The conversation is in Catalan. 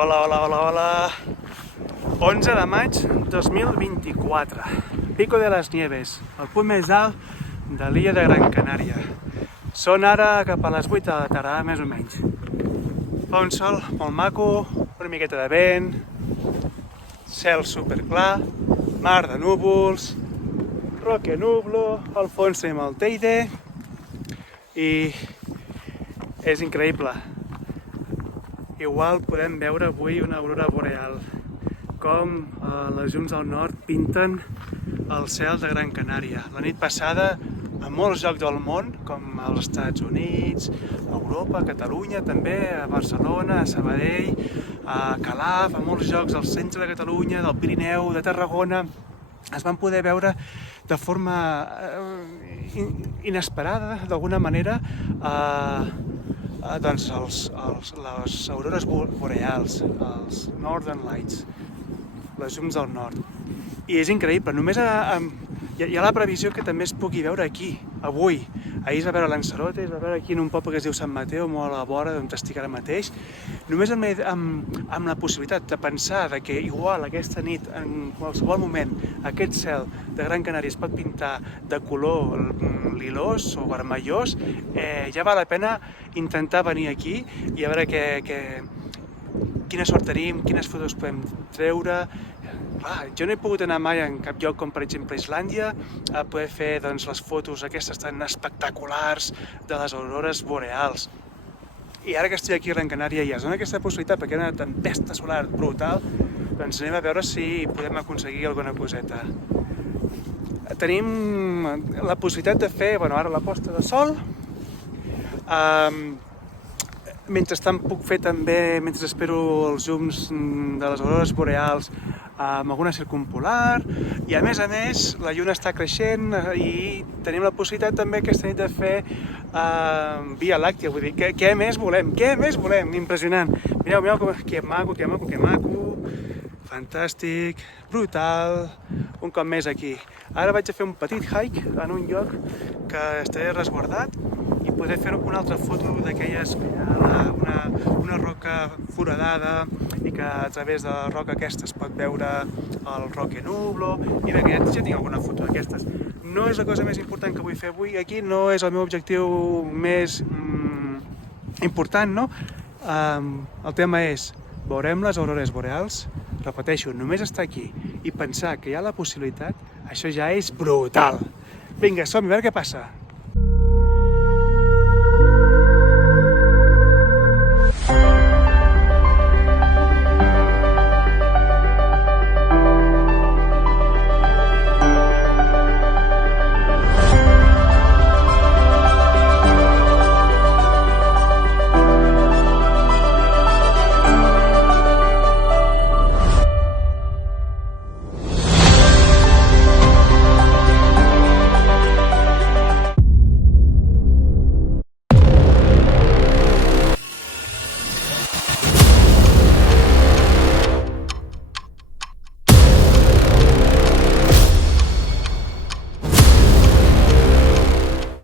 Hola, hola, hola, hola. 11 de maig 2024. Pico de les Nieves, el punt més alt de l'illa de Gran Canària. Són ara cap a les 8 de la tarda, més o menys. Fa un sol molt maco, una miqueta de vent, cel superclar, mar de núvols, Roque Nublo, al fons tenim el Teide i és increïble. Igual podem veure avui una aurora boreal, com les llums al nord pinten el cel de Gran Canària. La nit passada, a molts llocs del món, com als Estats Units, a Europa, a Catalunya també, a Barcelona, a Sabadell, a Calaf, a molts llocs al centre de Catalunya, del Pirineu, de Tarragona, es van poder veure de forma inesperada, d'alguna manera, doncs les aurores boreals, els Northern Lights, les llums del nord. I és increïble, només hi ha la previsió que també es pugui veure aquí, avui. Ahir es va veure a Lanzarote, es va veure aquí en un poble que es diu Sant Mateu, molt a la vora d'on estic ara mateix. Només amb la possibilitat de pensar que igual aquesta nit, en qualsevol moment, aquest cel de Gran Canària es pot pintar de color lilós o vermellós, ja val la pena intentar venir aquí i a veure quina sort tenim, quines fotos podem treure. Jo no he pogut anar mai en cap lloc com per exemple Islàndia a poder fer les fotos aquestes tan espectaculars de les aurores boreals. I ara que estic aquí a Gran Canària i es dona aquesta possibilitat perquè hi ha una tempesta solar brutal, doncs anem a veure si podem aconseguir alguna coseta. Tenim la possibilitat de fer, ara la posta de sol. Mentrestant puc fer també, mentre espero els llums de les aurores boreals, amb alguna circumpolar, i a més la lluna està creixent i tenim la possibilitat també aquesta nit de fer Via Làctia, vull dir, què més volem? Què més volem? Impressionant! Mireu, que maco, que maco, que maco, fantàstic, brutal, un cop més aquí. Ara vaig a fer un petit hike en un lloc que estaré resguardat i podré fer una altra foto d'aquelles que hi ha una roca foradada i que a través de la roca aquesta es pot veure el Roque Nublo i bé, que ja tinc alguna foto d'aquestes. No és la cosa més important que vull fer avui aquí, no és el meu objectiu més important, no? El tema és, veurem les aurores boreals, repeteixo, només estar aquí i pensar que hi ha la possibilitat, això ja és brutal. Vinga, som-hi, a veure què passa.